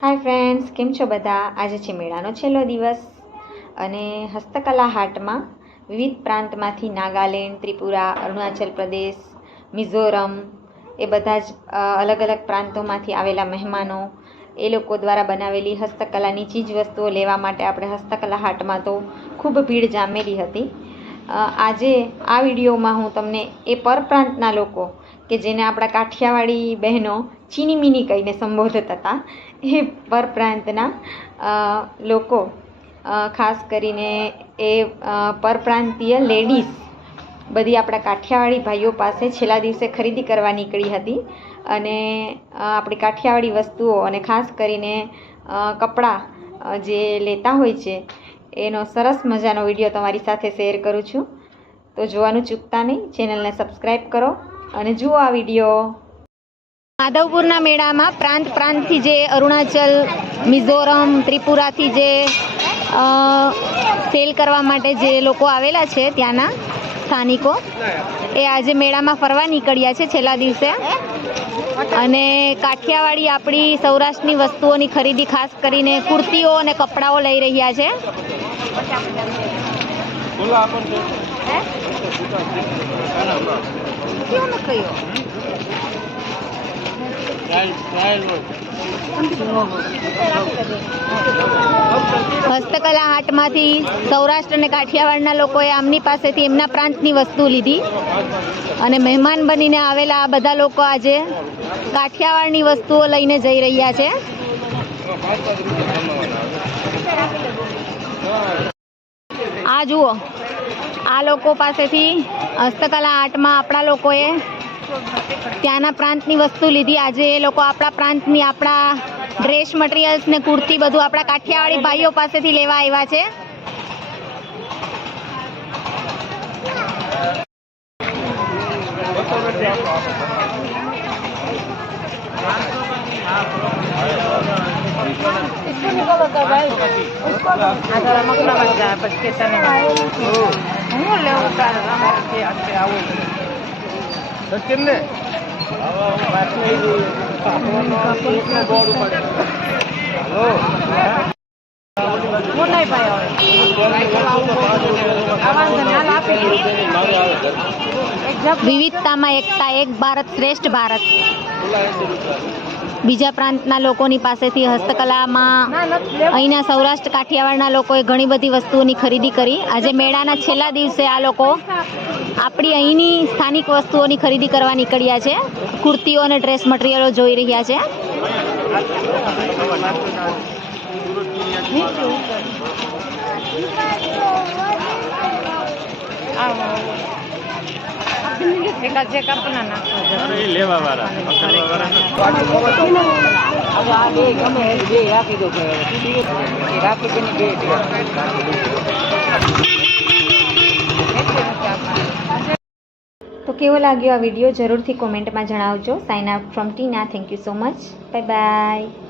Hi friends, केम छो बधा। आज छे मेळानो छेल्लो दिवस अने हस्तकला हाट में विविध प्रांत में नागालैंड, त्रिपुरा, अरुणाचल प्रदेश, मिजोरम ए बधा ज अलग अलग प्रांतों में आवेला मेहमानों ए लोको द्वारा बनावेली हस्तकलानी चीज वस्तुओ लेवा माटे आपणे हस्तकला हाट में तो खूब भीड़ जामेली हती। आजे आ विडियो में हूँ तमने ए परप्रांतना लोको के जेने आपणा काठियावाड़ी बहनों चीनी मीनी कहीने संबोधता था ए परप्रांतना लोको खास करीने ए परप्रांतीय लेडीज बधी आपणा काठियावाड़ी भाईओ पासे छेल्ला दिवसे खरीदी करवा निकળી હતી અને આપણી કાઠિયાવાડી વસ્તુઓ અને ખાસ કરીને કપડાં જે લેતા હોય છે એનો સરસ મજાનો વિડીયો તમારી સાથે શેર કરું છું। તો જોવાનું ચૂકતા નહીં, ચેનલને સબસ્ક્રાઈબ કરો અને જુઓ આ વિડીયો। માધવપુરના મેળામાં પ્રાંતથી જે અરુણાચલ, મિઝોરમ, ત્રિપુરાથી જે સેલ કરવા માટે જે લોકો આવેલા છે ત્યાંના સ્થાનિકો એ આજે મેળામાં ફરવા નીકળ્યા છે છેલ્લા દિવસે અને કાઠિયાવાડી આપણી સૌરાષ્ટ્રની વસ્તુઓની ખરીદી ખાસ કરીને કુર્તીઓ અને કપડાઓ લઈ રહ્યા છે। હસ્તકલા હાટમાંથી સૌરાષ્ટ્ર અને કાઠિયાવાડના લોકોએ આમની પાસેથી એમના પ્રાંતની વસ્તુ લીધી અને મહેમાન બનીને આવેલા આ બધા લોકો આજે કાઠિયાવાડની વસ્તુઓ લઈને જઈ રહ્યા છે। આ જુઓ, આ લોકો પાસેથી હસ્તકલા હાટમાં આપણા લોકોએ ત્યાંના પ્રાંતની વસ્તુ લીધી। આજે એ લોકો આપણા પ્રાંતની આપણા ડ્રેસ મટીરિયલ્સ ને કુર્તી બધું આપણા કાઠિયાવાડી ભાઈઓ પાસેથી લેવા આવ્યા છે। વિવિધતામાં એકતા, એક ભારત શ્રેષ્ઠ ભારત। બીજા પ્રાંતના લોકોની પાસેથી હસ્તકલામાં અહીંના સૌરાષ્ટ્ર કાઠિયાવાડના લોકોએ ઘણી બધી વસ્તુઓની ખરીદી કરી। આજે મેળાના છેલ્લા દિવસે આ લોકો આપણી અહીંની સ્થાનિક વસ્તુઓની ખરીદી કરવા નીકળ્યા છે। કુર્તીઓ અને ડ્રેસ મટીરિયલો જોઈ રહ્યા છે। તો કેવો લાગ્યો આ વિડીયો જરૂરથી કોમેન્ટમાં જણાવજો। Sign out from Tina. Thank you so much. Bye by.